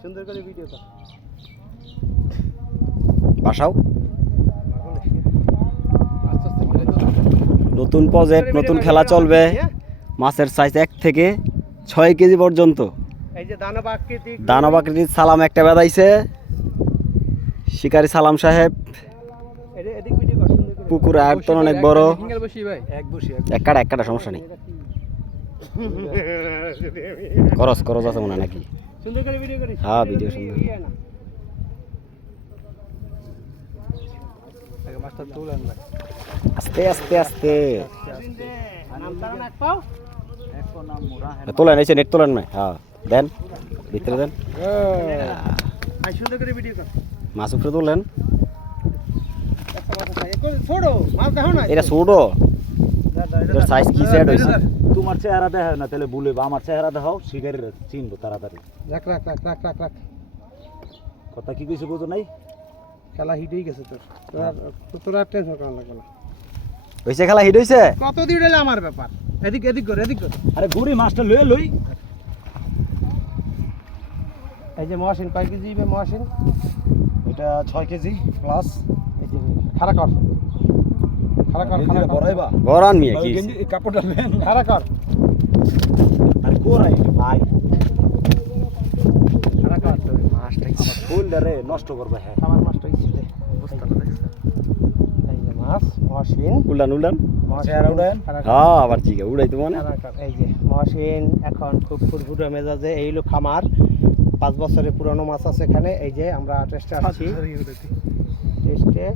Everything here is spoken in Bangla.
সুন্দর করে ভিডিও কর বাসাও নতুন প্রজেক্ট নতুন খেলা চলবে মাছের সাইজ 1 থেকে 6 কেজি পর্যন্ত এই যে দানব আকৃতির সালাম একটা বেদাইছে শিকারি সালাম সাহেব এদিক ভিডিও কর সুন্দর করে পুকুর আয়তন অনেক বড় সিঙ্গেল বসি ভাই এক কাটা সমস্যা নেই করস আছে মনে হয় নাকি সুন্দর করে ভিডিও করিস হ্যাঁ ভিডিও সুন্দর আগে মাছটা তুলেন ভাই আস্তে আস্তে আস্তে নাম তারা নাক পাও তোলেন এসে নেট তোলেন না হ্যাঁ দেন ভিতরে দেন আই সুন্দর করে ভিডিও কর মাছ উপরে তোলেন ছোড়ো মাছ দেখো না এটা ছোটো এটার সাইজ কি সেট হয়েছে তোমার চেহারা দেখা না তাহলে ভুলে আমার চেহারা দেখাও শিকারিরা চিনবো তাড়াতাড়ি রাখ রাখ রাখ রাখ রাখ রাখ কথা কি কইছে বুঝো নাই খেলা হিট হয়ে গেছে তোর তোর আর টেনশন করা লাগবে না হয়েছে খেলা হিট হয়েছে কত দিন এলে আমার ব্যাপার এদিক এদিক কর আরে গুড়ি মাছটা লয়ে লই এই যে মহাসিন কয় কেজি দিবে মহাসিন এটা 6 কেজি প্লাস এই যে খাড়া কর বড়াইবা গরান মিয়া কি কাপড়টা নেন খাড়া কর আরে কোরাই ভাই খাড়া কর তোর মাছটা আমার ফুলটা রে নষ্ট করবে হ্যাঁ আমার মাছটা ইচ্ছে দে অবস্থাটা দেখছ এই যে মাছ মহাসিন উল্টান চেহারা উড়ান হ্যাঁ আবার ঠিক আছে উড়াই তো মনে এই যে মহাসিন এখন খুব ফুরফুরে মেজাজে এই হলো খামার 5 বছরের পুরানো মাছ আছে এখানে এই যে আমরা টেস্টে আসছি টেস্টে